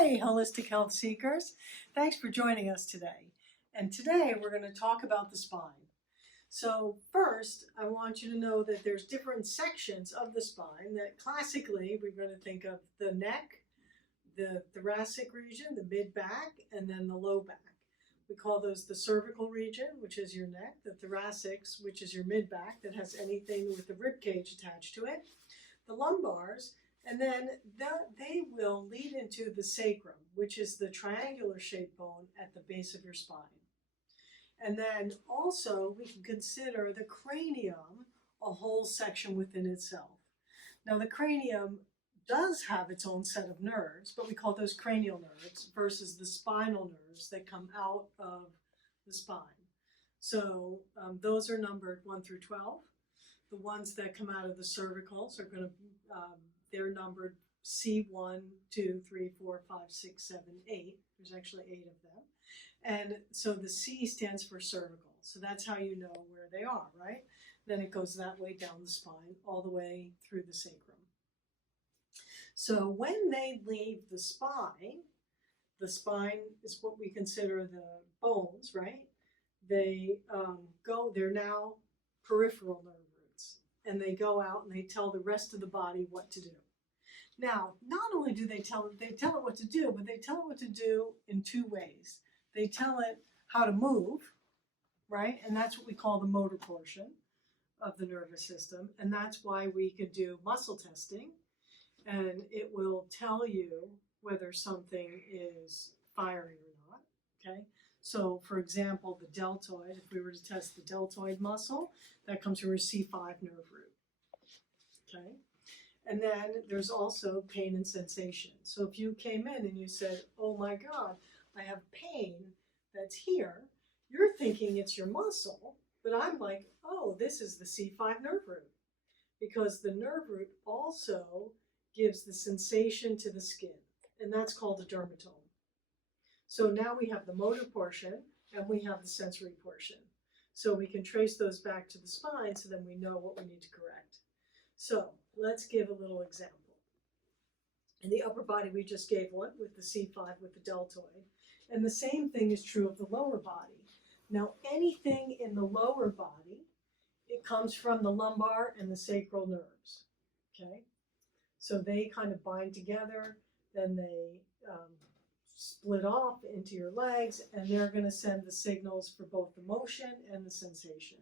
Hey, Holistic Health Seekers. Thanks for joining us today. And today we're going to talk about the spine. So first, I want you to know that there's different sections of the spine that classically we're going to think of the neck, the thoracic region, the mid-back, and then the low back. We call those the cervical region, which is your neck, the thoracics, which is your mid-back that has anything with the rib cage attached to it, the lumbars, and then they will lead into the sacrum, which is the triangular shaped bone at the base of your spine. And then also we can consider the cranium a whole section within itself. Now the cranium does have its own set of nerves, but we call those cranial nerves versus the spinal nerves that come out of the spine. So those are numbered 1 through 12. The ones that come out of the cervicals are going to they're numbered C1, 2, 3, 4, 5, 6, 7, 8. There's actually 8 of them. And so the C stands for cervical. So that's how you know where they are, right? Then it goes that way down the spine, all the way through the sacrum. So when they leave the spine is what we consider the bones, right? They're now peripheral nerve roots. And they go out and they tell the rest of the body what to do. Now, not only do they tell it what to do, but they tell it what to do in 2 ways. They tell it how to move, right? And that's what we call the motor portion of the nervous system. And that's why we could do muscle testing. And it will tell you whether something is firing or not, okay? So, for example, the deltoid, if we were to test the deltoid muscle, that comes from your C5 nerve root, okay? And then there's also pain and sensation. So if you came in and you said, oh my God, I have pain that's here, you're thinking it's your muscle, but I'm like, oh, this is the C5 nerve root. Because the nerve root also gives the sensation to the skin, and that's called a dermatome. So now we have the motor portion and we have the sensory portion. So we can trace those back to the spine so then we know what we need to correct. So let's give a little example. In the upper body, we just gave one with the C5 with the deltoid. And the same thing is true of the lower body. Now, anything in the lower body, it comes from the lumbar and the sacral nerves, okay? So they kind of bind together, then they split off into your legs, and they're going to send the signals for both the motion and the sensation.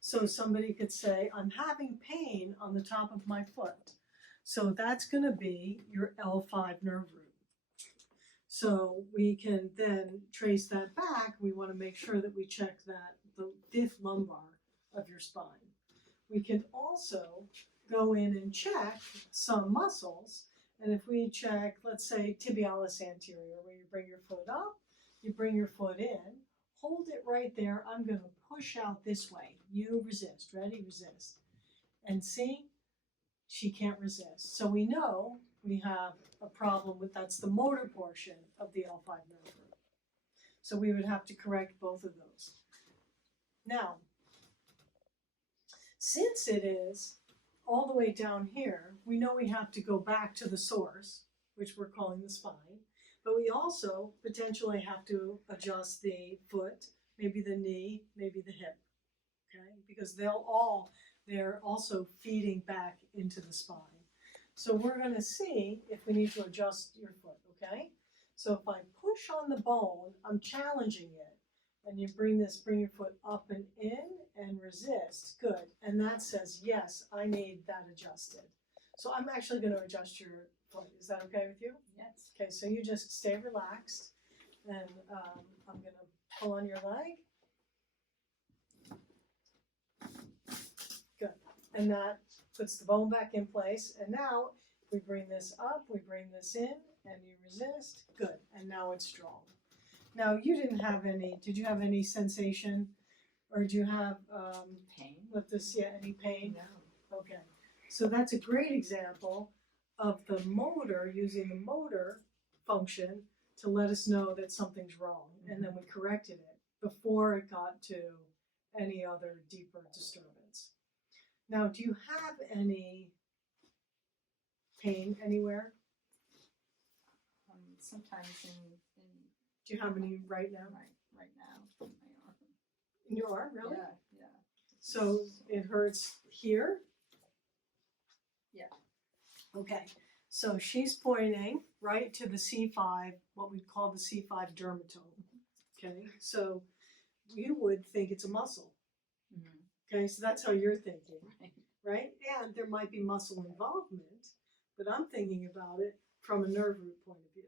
So somebody could say, I'm having pain on the top of my foot. So that's going to be your L5 nerve root. So we can then trace that back. We want to make sure that we check that the fifth lumbar of your spine. We can also go in and check some muscles. And if we check, let's say, tibialis anterior, where you bring your foot up, you bring your foot in, hold it right there. I'm going to push out this way. You resist. Ready? Resist. And see, she can't resist. So we know we have a problem with, that's the motor portion of the L5 nerve root. So we would have to correct both of those. Now, since it is all the way down here, we know we have to go back to the source, which we're calling the spine, but we also potentially have to adjust the foot, maybe the knee, maybe the hip, okay? Because they're also feeding back into the spine. So we're going to see if we need to adjust your foot, okay? So if I push on the bone, I'm challenging it. And you bring your foot up and in and resist. Good. And that says, yes, I need that adjusted. So I'm actually going to adjust your foot. Is that okay with you? Yes. Okay, so you just stay relaxed. And I'm going to pull on your leg. Good. And that puts the bone back in place. And now we bring this up, we bring this in, and you resist. Good. And now it's strong. Now, you did you have any sensation, or do you have Pain? Any pain? No. Okay. So that's a great example of the motor, using the motor function to let us know that something's wrong. And then we corrected it before it got to any other deeper disturbance. Now, do you have any pain anywhere? sometimes in Do you have any right now? right now in my arm. In your arm, really? Yeah, yeah. So it hurts here? Yeah. Okay, so she's pointing right to the C5, what we call the C5 dermatome. Okay, so you would think it's a muscle. Okay, so that's how you're thinking, right? And there might be muscle involvement, but I'm thinking about it from a nerve root point of view.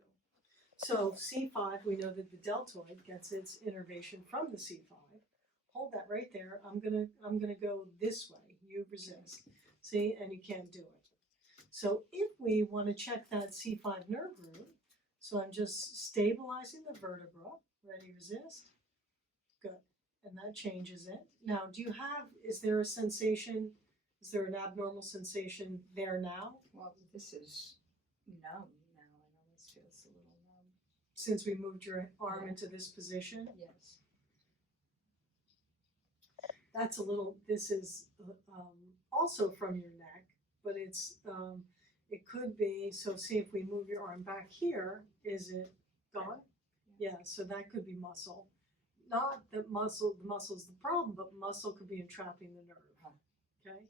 So C5, we know that the deltoid gets its innervation from the C5. Hold that right there. I'm gonna go this way. You resist. See, and you can't do it. So if we want to check that C5 nerve root, so I'm just stabilizing the vertebra. Ready, resist. Good. And that changes it. Now, is there a sensation, is there an abnormal sensation there now? Well, this is numb now. It always feels a little numb. Since we moved your arm into this position? Yes. This is also from your neck, but it could be, so see if we move your arm back here, is it gone? Yeah, so that could be muscle. Not that the muscle's the problem, but muscle could be entrapping the nerve, okay?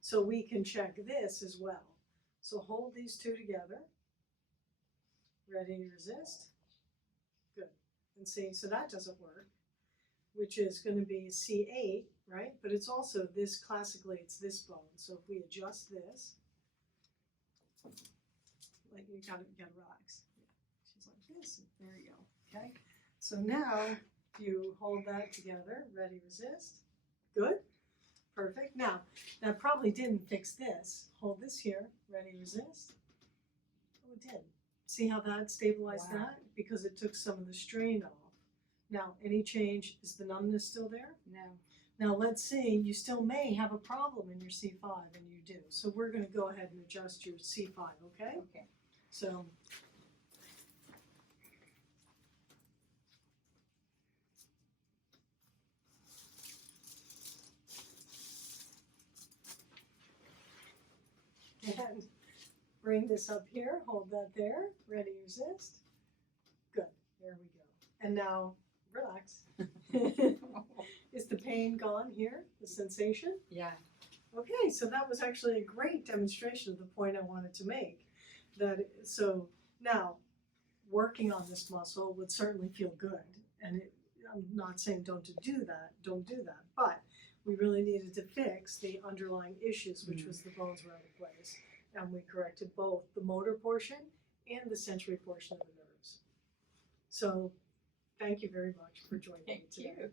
So we can check this as well. So hold these two together. Ready, resist. Good. And see, so that doesn't work, which is going to be C8, right? But it's also this, classically, it's this bone. So if we adjust this, like you gotta relax. She's like this, there you go, okay? So now you hold that together, ready, resist. Good, perfect. Now, that probably didn't fix this. Hold this here, ready, resist. Oh, it did. See how that stabilized that? Because it took some of the strain off. Now, any change, is the numbness still there? No. Now let's see, you still may have a problem in your C5, and you do. So we're gonna go ahead and adjust your C5, okay? Okay. So, and bring this up here, hold that there, ready, resist. Good, there we go. And now, relax. Is the pain gone here, the sensation? Yeah. Okay, so that was actually a great demonstration of the point I wanted to make. So now, working on this muscle would certainly feel good. And I'm not saying don't do that, but we really needed to fix the underlying issues, which was the bones were out of place. And we corrected both the motor portion and the sensory portion of the nerves. So thank you very much for joining me today. Thank you.